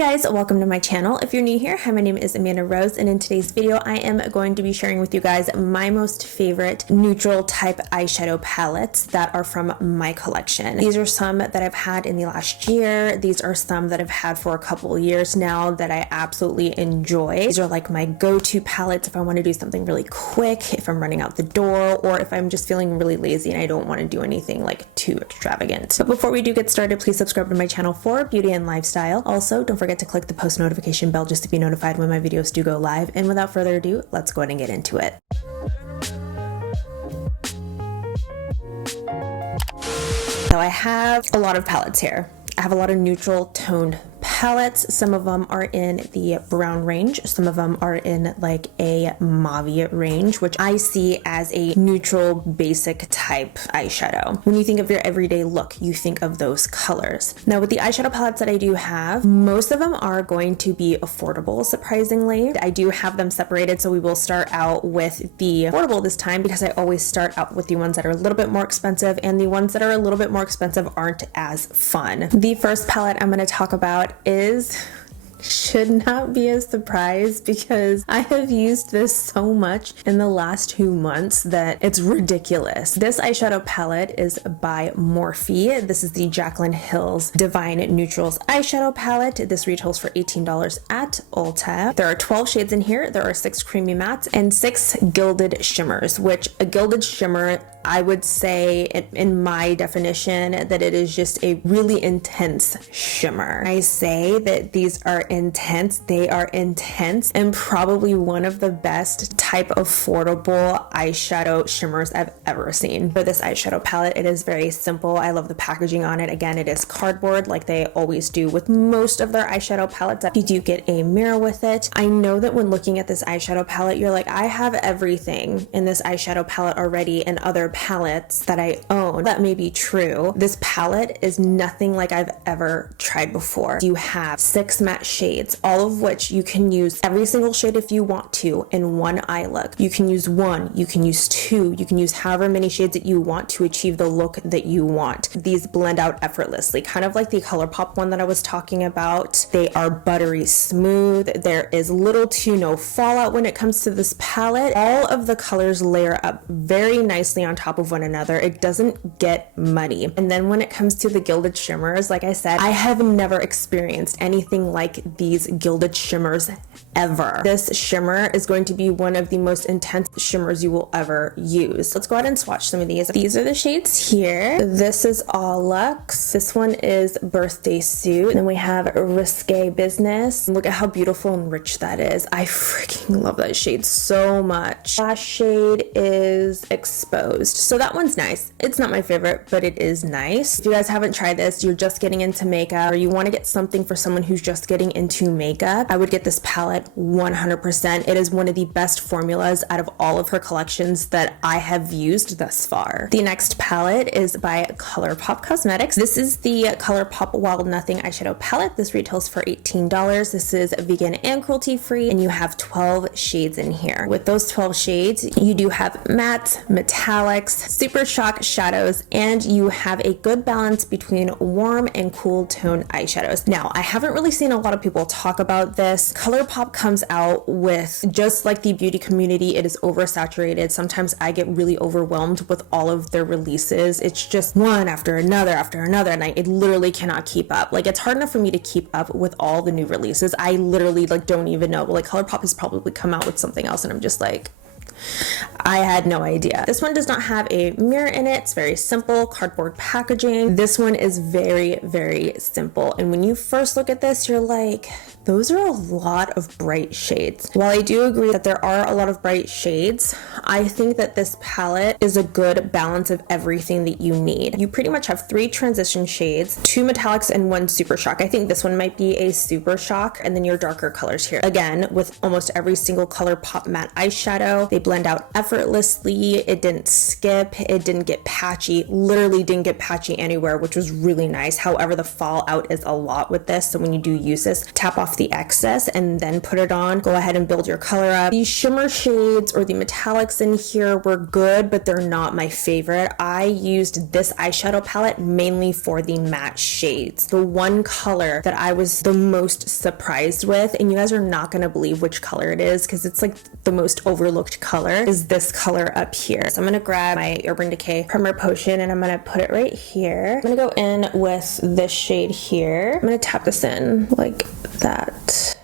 guys, welcome to my channel. If you're new here, hi, my name is Amanda Rose, and in today's video I am going to be sharing with you guys my most favorite neutral type eyeshadow palettes that are from my collection. These are some that I've had in the last year. These are some that I've had for a couple years now that I absolutely enjoy. These are like my go-to palettes if I want to do something really quick, if I'm running out the door, or if I'm just feeling really lazy and I don't want to do anything like too extravagant. But before we do get started, please subscribe to my channel for beauty and lifestyle. Also, don't forget to click the post notification bell just to be notified when my videos do go live. And without further ado, let's go ahead and get into it. So I have a lot of palettes here. I have a lot of neutral toned palettes. Some of them are in the brown range. Some of them are in like a mauve range, which I see as a neutral basic type eyeshadow. When you think of your everyday look, you think of those colors. Now with the eyeshadow palettes that I do have, most of them are going to be affordable, surprisingly. I do have them separated, so we will start out with the affordable this time because I always start out with the ones that are a little bit more expensive, and the ones that are a little bit more expensive aren't as fun. The first palette I'm going to talk about should not be a surprise because I have used this so much in the last 2 months that it's ridiculous. This eyeshadow palette is by Morphe. This is the Jaclyn Hill's Divine Neutrals eyeshadow palette. This retails for $18 at Ulta. There are 12 shades in here. There are 6 creamy mattes and 6 gilded shimmers, which a gilded shimmer, I would say in my definition that it is just a really intense shimmer. I say that these are intense. They are intense and probably one of the best type of affordable eyeshadow shimmers I've ever seen. For this eyeshadow palette, it is very simple. I love the packaging on it. Again, it is cardboard like they always do with most of their eyeshadow palettes. You do get a mirror with it. I know that when looking at this eyeshadow palette, you're like, I have everything in this eyeshadow palette already and other palettes that I own. That may be true. This palette is nothing like I've ever tried before. You have 6 matte shades, all of which you can use every single shade if you want to in one eye look. You can use 1, you can use 2, you can use however many shades that you want to achieve the look that you want. These blend out effortlessly, kind of like the ColourPop one that I was talking about. They are buttery smooth. There is little to no fallout when it comes to this palette. All of the colors layer up very nicely on top of one another. It doesn't get muddy. And then when it comes to the gilded shimmers, like I said, I have never experienced anything like these gilded shimmers ever. This shimmer is going to be one of the most intense shimmers you will ever use. Let's go ahead and swatch some of these. These are the shades here. This is All Luxe. This one is Birthday Suit. And then we have Risque Business. Look at how beautiful and rich that is. I freaking love that shade so much. Last shade is Exposed. So that one's nice. It's not my favorite, but it is nice. If you guys haven't tried this, you're just getting into makeup, or you want to get something for someone who's just getting into makeup, I would get this palette 100%. It is one of the best formulas out of all of her collections that I have used thus far. The next palette is by ColourPop Cosmetics. This is the ColourPop Wild Nothing eyeshadow palette. This retails for $18. This is vegan and cruelty free, and you have 12 shades in here. With those 12 shades, you do have mattes, metallics, super shock shadows, and you have a good balance between warm and cool tone eyeshadows. Now, I haven't really seen a lot of people talk about this. ColourPop comes out with, just like the beauty community, it is oversaturated. Sometimes I get really overwhelmed with all of their releases. It's just one after another, and I literally cannot keep up. Like, it's hard enough for me to keep up with all the new releases. I literally like don't even know. Like, ColourPop has probably come out with something else and I'm just like, I had no idea. This one does not have a mirror in it. It's very simple, cardboard packaging. This one is very, very simple. And when you first look at this, you're like, those are a lot of bright shades. While I do agree that there are a lot of bright shades, I think that this palette is a good balance of everything that you need. You pretty much have 3 transition shades, 2 metallics and 1 super shock. I think this one might be a super shock, and then your darker colors here. Again, with almost every single ColourPop matte eyeshadow, they blend blend out effortlessly. It didn't skip. It didn't get patchy. Literally didn't get patchy anywhere, which was really nice. However, the fallout is a lot with this. So when you do use this, tap off the excess and then put it on. Go ahead and build your color up. The shimmer shades or the metallics in here were good, but they're not my favorite. I used this eyeshadow palette mainly for the matte shades. The one color that I was the most surprised with, and you guys are not going to believe which color it is because it's like the most overlooked color, is this color up here. So I'm going to grab my Urban Decay Primer Potion and I'm going to put it right here. I'm going to go in with this shade here. I'm going to tap this in like that.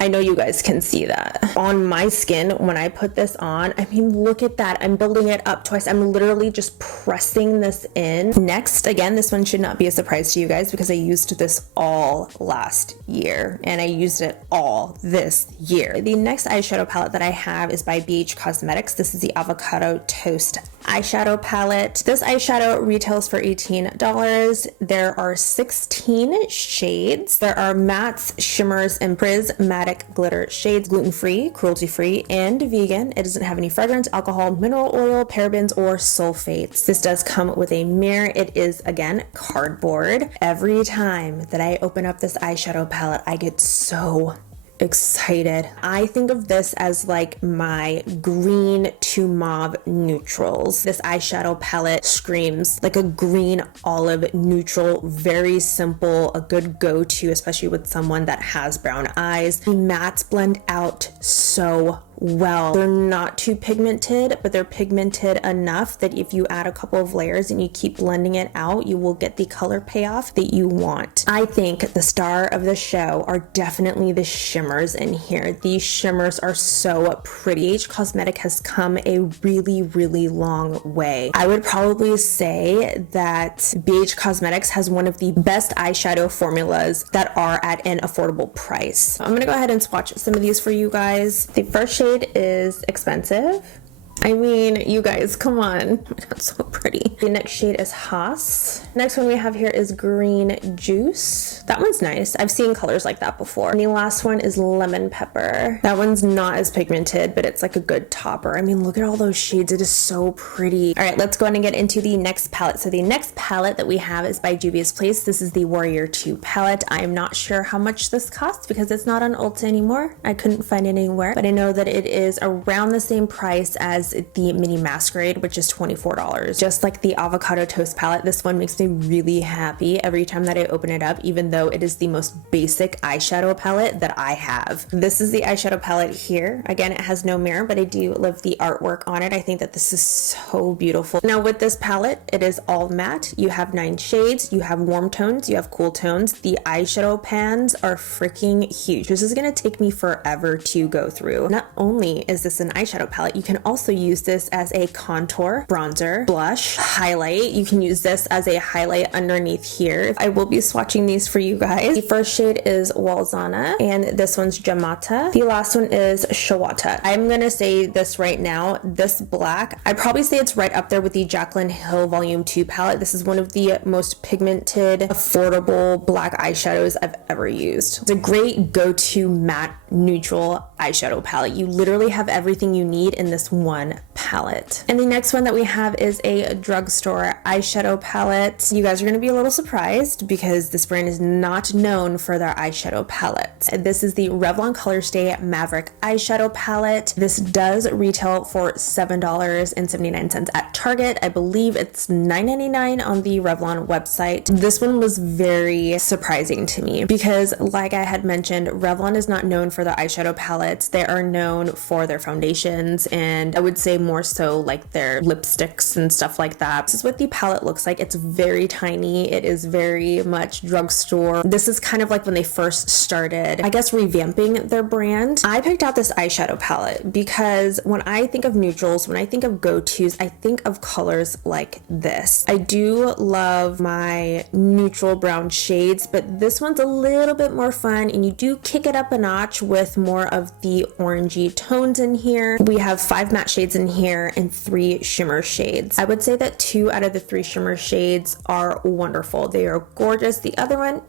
I know you guys can see that. On my skin, when I put this on, I mean, look at that. I'm building it up twice. I'm literally just pressing this in. Next, again, this one should not be a surprise to you guys because I used this all last year and I used it all this year. The next eyeshadow palette that I have is by BH Cosmetics. This is the Avocado Toast eyeshadow palette. This eyeshadow retails for $18. There are 16 shades. There are mattes, shimmers, and prismatic glitter shades, gluten-free, cruelty-free, and vegan. It doesn't have any fragrance, alcohol, mineral oil, parabens, or sulfates. This does come with a mirror. It is, again, cardboard. Every time that I open up this eyeshadow palette, I get so excited. I think of this as like my green to mauve neutrals. This eyeshadow palette screams like a green olive neutral, very simple, a good go-to, especially with someone that has brown eyes. The mattes blend out so well. They're not too pigmented, but they're pigmented enough that if you add a couple of layers and you keep blending it out, you will get the color payoff that you want. I think the star of the show are definitely the shimmers in here. These shimmers are so pretty. BH Cosmetic has come a really, really long way. I would probably say that BH Cosmetics has one of the best eyeshadow formulas that are at an affordable price. I'm gonna go ahead and swatch some of these for you guys. The first shade is Expensive. I mean, you guys, come on. Oh my God, so pretty. The next shade is Haas. Next one we have here is Green Juice. That one's nice. I've seen colors like that before. And the last one is Lemon Pepper. That one's not as pigmented, but it's like a good topper. I mean, look at all those shades. It is so pretty. All right, let's go ahead and get into the next palette. So the next palette that we have is by Juvia's Place. This is the Warrior 2 palette. I am not sure how much this costs because it's not on Ulta anymore. I couldn't find it anywhere, but I know that it is around the same price as the Mini Masquerade, which is $24. Just like the Avocado Toast palette, this one makes me really happy every time that I open it up, even though it is the most basic eyeshadow palette that I have. This is the eyeshadow palette here. Again, it has no mirror, but I do love the artwork on it. I think that this is so beautiful. Now with this palette, it is all matte. You have 9 shades, you have warm tones, you have cool tones. The eyeshadow pans are freaking huge. This is gonna take me forever to go through. Not only is this an eyeshadow palette, you can also use this as a contour, bronzer, blush, highlight. You can use this as a highlight underneath here. I will be swatching these for you guys. The first shade is Walzana and this one's Jamata. The last one is Shawata. I'm gonna say this right now, this black, I'd probably say it's right up there with the Jaclyn Hill Volume 2 palette. This is one of the most pigmented, affordable black eyeshadows I've ever used. It's a great go-to matte neutral eyeshadow palette. You literally have everything you need in this one palette. And the next one that we have is a drugstore eyeshadow palette. You guys are going to be a little surprised because this brand is not known for their eyeshadow palettes. This is the Revlon Colorstay Maverick eyeshadow palette. This does retail for $7.79 at Target. I believe it's $9.99 on the Revlon website. This one was very surprising to me because, like I had mentioned, Revlon is not known for their eyeshadow palettes. They are known for their foundations and I would say more so like their lipsticks and stuff like that. This is what the palette looks like. It's very tiny. It is very much drugstore. This is kind of like when they first started, I guess, revamping their brand. I picked out this eyeshadow palette because when I think of neutrals, when I think of go-tos, I think of colors like this. I do love my neutral brown shades, but this one's a little bit more fun and you do kick it up a notch with more of the orangey tones in here. We have 5 matte shades shades in here and 3 shimmer shades. I would say that 2 out of the 3 shimmer shades are wonderful. They are gorgeous. The other one,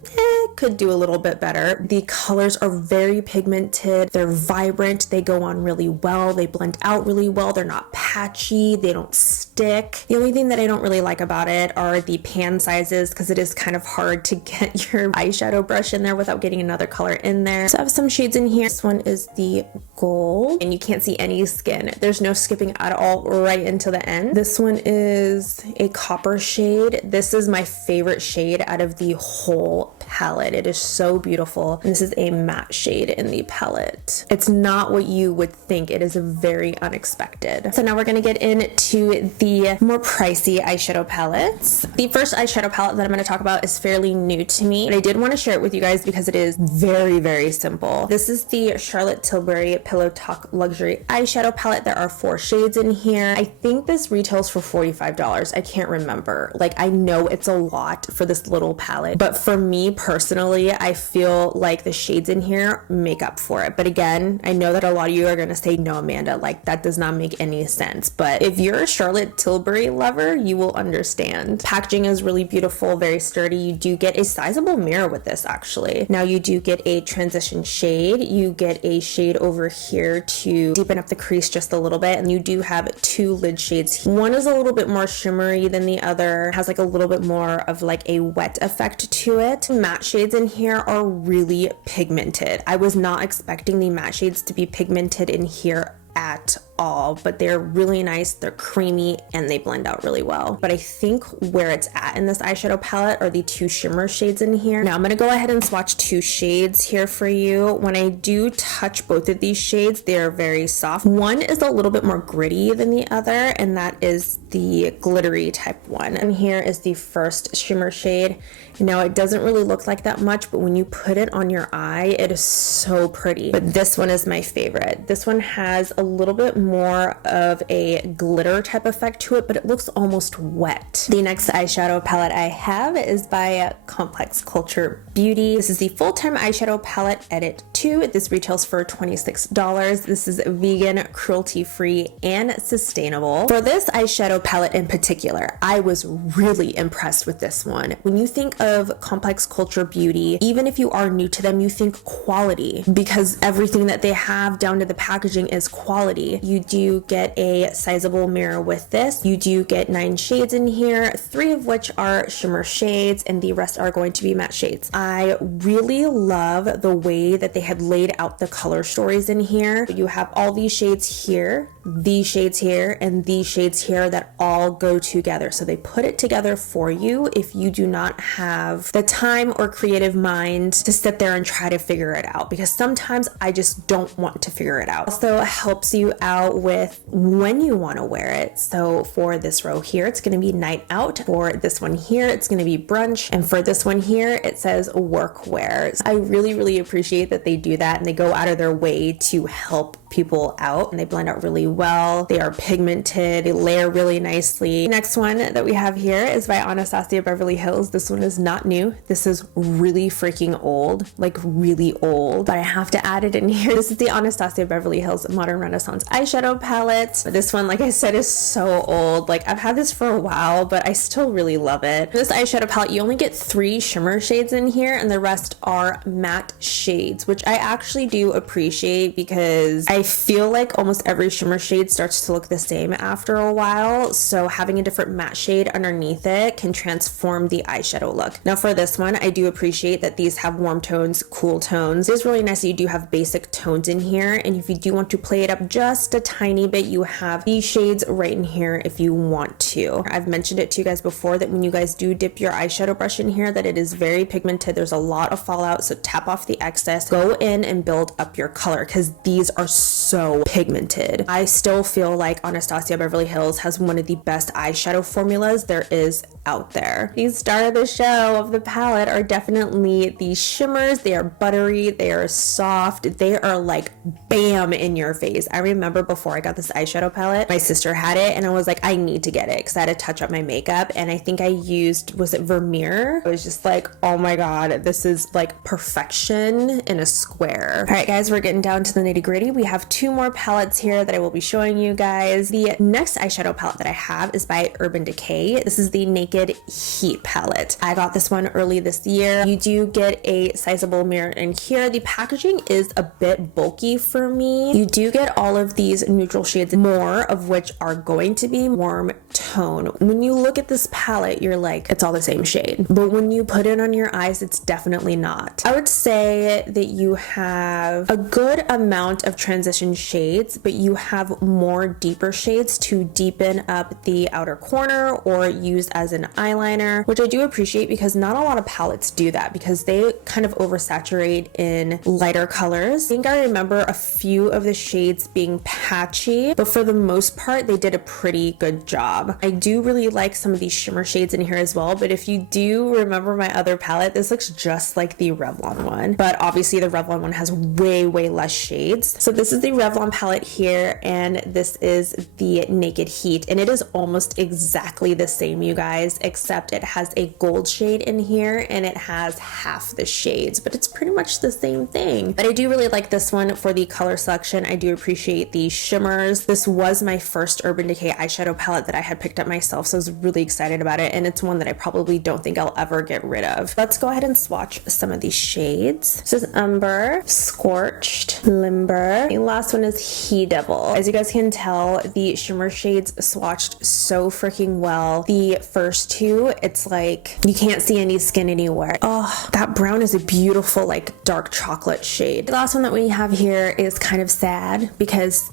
could do a little bit better. The colors are very pigmented. They're vibrant. They go on really well. They blend out really well. They're not patchy. They don't stick. The only thing that I don't really like about it are the pan sizes, because it is kind of hard to get your eyeshadow brush in there without getting another color in there. So I have some shades in here. This one is the gold, and you can't see any skin. There's no skipping at all right into the end. This one is a copper shade. This is my favorite shade out of the whole palette. It is so beautiful. And this is a matte shade in the palette. It's not what you would think. It is very unexpected. So now we're going to get into the more pricey eyeshadow palettes. The first eyeshadow palette that I'm going to talk about is fairly new to me, but I did want to share it with you guys because it is very, very simple. This is the Charlotte Tilbury Pillow Talk Luxury Eyeshadow Palette. There are 4 shades in here. I think this retails for $45. I can't remember. Like, I know it's a lot for this little palette, but for me personally, I feel like the shades in here make up for it. But again, I know that a lot of you are going to say, no, Amanda, like that does not make any sense. But if you're a Charlotte Tilbury lover, you will understand. Packaging is really beautiful, very sturdy. You do get a sizable mirror with this actually. Now you do get a transition shade. You get a shade over here to deepen up the crease just a little bit. And you do have 2 lid shades. One is a little bit more shimmery than the other, has like a little bit more of like a wet effect to it. Matte shades in here are really pigmented. I was not expecting the matte shades to be pigmented in here at all, but they're really nice. They're creamy and they blend out really well. But I think where it's at in this eyeshadow palette are the 2 shimmer shades in here. Now I'm going to go ahead and swatch 2 shades here for you. When I do touch both of these shades, they are very soft. One is a little bit more gritty than the other, and that is the glittery type one. And here is the first shimmer shade. Now it doesn't really look like that much, but when you put it on your eye, it is so pretty. But this one is my favorite. This one has a little bit more of a glitter type effect to it, but it looks almost wet. The next eyeshadow palette I have is by Complex Culture Beauty. This is the full-time eyeshadow palette Edit 2. This retails for $26. This is vegan, cruelty-free, and sustainable. For this eyeshadow palette in particular, I was really impressed with this one. When you think of Complex Culture Beauty, even if you are new to them, you think quality, because everything that they have down to the packaging is quality. You do get a sizable mirror with this. You do get 9 shades in here, 3 of which are shimmer shades, and the rest are going to be matte shades. I really love the way that they had laid out the color stories in here. You have all these shades here, these shades here, and these shades here that all go together. So they put it together for you if you do not have the time or creative mind to sit there and try to figure it out, because sometimes I just don't want to figure it out. Also helps you out with when you want to wear it. So for this row here, it's going to be night out. For this one here, it's going to be brunch. And for this one here, it says work wear. I really, really appreciate that they do that and they go out of their way to help people out, and they blend out really well. They are pigmented, they layer really nicely. Next one that we have here is by Anastasia Beverly Hills. This one is not new. This is really freaking old, like really old, but I have to add it in here. This is the Anastasia Beverly Hills Modern Renaissance eyeshadow palette. This one, like I said, is so old. Like I've had this for a while, but I still really love it. This eyeshadow palette, you only get 3 shimmer shades in here, and the rest are matte shades, which I actually do appreciate, because I feel like almost every shimmer shade starts to look the same after a while. So having a different matte shade underneath it can transform the eyeshadow look. Now for this one, I do appreciate that these have warm tones, cool tones. It's really nice that you do have basic tones in here, and if you do want to play it up just a tiny bit, you have these shades right in here if you want to. I've mentioned it to you guys before that when you guys do dip your eyeshadow brush in here, that it is very pigmented. There's a lot of fallout, so tap off the excess, go in and build up your color, because these are so pigmented. I still feel like Anastasia Beverly Hills has one of the best eyeshadow formulas there is out there. The star of the show of the palette are definitely these shimmers. They are buttery, they are soft, they are like bam in your face. I remember before I got this eyeshadow palette. My sister had it and I was like, I need to get it because I had to touch up my makeup, and I think I used, was it Vermeer? I was just like, oh my god, this is like perfection in a square. All right guys, we're getting down to the nitty gritty. We have 2 more palettes here that I will be showing you guys. The next eyeshadow palette that I have is by Urban Decay. This is the Naked Heat palette. I got this one early this year. You do get a sizable mirror in here. The packaging is a bit bulky for me. You do get all of these neutral shades, more of which are going to be warm tone. When you look at this palette, you're like, it's all the same shade. But when you put it on your eyes, it's definitely not. I would say that you have a good amount of transition shades, but you have more deeper shades to deepen up the outer corner or use as an eyeliner, which I do appreciate because not a lot of palettes do that because they kind of oversaturate in lighter colors. I think I remember a few of the shades being patchy, but for the most part, they did a pretty good job. I do really like some of these shimmer shades in here as well, but if you do remember my other palette, this looks just like the Revlon one, but obviously the Revlon one has way less shades. So this is the Revlon palette here, and this is the Naked Heat, and it is almost exactly the same, you guys, except it has a gold shade in here and it has half the shades, but it's pretty much the same thing. But I do really like this one for the color selection. I do appreciate the shimmers. This was my first Urban Decay eyeshadow palette that I had picked up myself, so I was really excited about it, and it's one that I probably don't think I'll ever get rid of. Let's go ahead and swatch some of these shades. This is Umber, Scorched, Limber. The last one is He Devil. As you guys can tell, the shimmer shades swatched so freaking well. The first 2, it's like you can't see any skin anywhere. Oh, that brown is a beautiful like dark chocolate shade. The last one that we have here is kind of sad because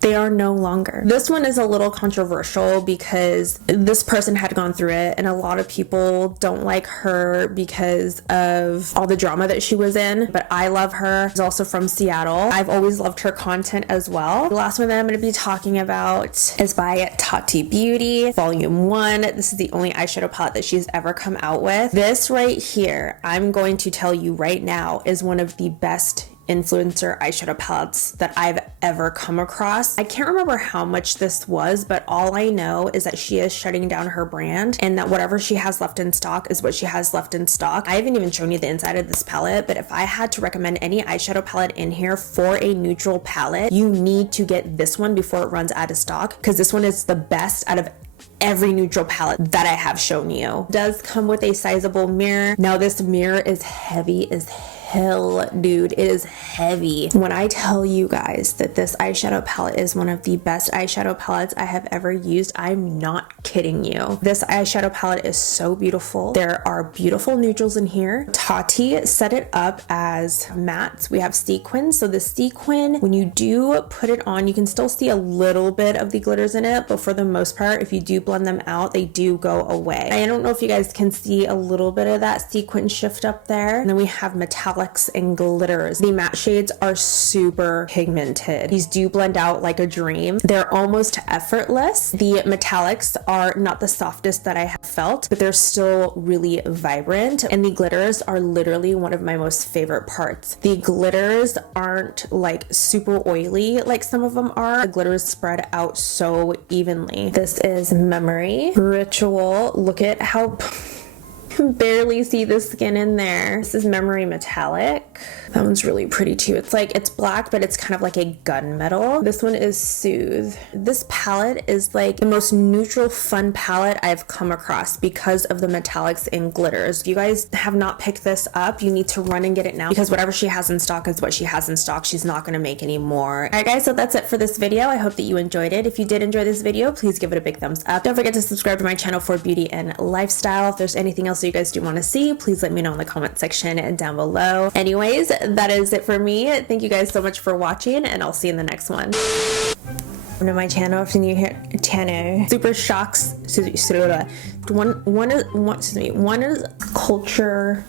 they are no longer. This one is a little controversial because this person had gone through it, and a lot of people don't like her because of all the drama that she was in, but I love her. She's also from Seattle. I've always loved her content as well. The last one that I'm going to be talking about is by Tati Beauty, Volume 1. This is the only eyeshadow palette that she's ever come out with. This right here, I'm going to tell you right now, is one of the best influencer eyeshadow palettes that I've ever come across. I can't remember how much this was, but all I know is that she is shutting down her brand and that whatever she has left in stock is what she has left in stock. I haven't even shown you the inside of this palette, but if I had to recommend any eyeshadow palette in here for a neutral palette, you need to get this one before it runs out of stock, because this one is the best out of every neutral palette that I have shown you. It does come with a sizable mirror. Now this mirror is heavy as hell, dude. It is heavy. When I tell you guys that this eyeshadow palette is one of the best eyeshadow palettes I have ever used, I'm not kidding you. This eyeshadow palette is so beautiful. There are beautiful neutrals in here. Tati set it up as mattes. We have sequins. So the sequin, when you do put it on, you can still see a little bit of the glitters in it, but for the most part, if you do blend them out, they do go away. I don't know if you guys can see a little bit of that sequin shift up there. And then we have metallics and glitters. The matte shades are super pigmented. These do blend out like a dream. They're almost effortless. The metallics are not the softest that I have felt, but they're still really vibrant. And the glitters are literally one of my most favorite parts. The glitters aren't like super oily like some of them are. The glitters spread out so evenly. This is Memory, Ritual. Look at how barely see the skin in there. This is Memory Metallic. That one's really pretty too. It's like, it's black, but it's kind of like a gunmetal. This one is Soothe. This palette is like the most neutral, fun palette I've come across because of the metallics and glitters. If you guys have not picked this up, you need to run and get it now, because whatever she has in stock is what she has in stock. She's not going to make any more. Alright guys, so that's it for this video. I hope that you enjoyed it. If you did enjoy this video, please give it a big thumbs up. Don't forget to subscribe to my channel for beauty and lifestyle. If there's anything else that you guys do want to see, please let me know in the comment section down below. Anyways, that is it for me. Thank you guys so much for watching, and I'll see you in the next one. Welcome to my channel. If you're new here, Super Shocks. One is culture.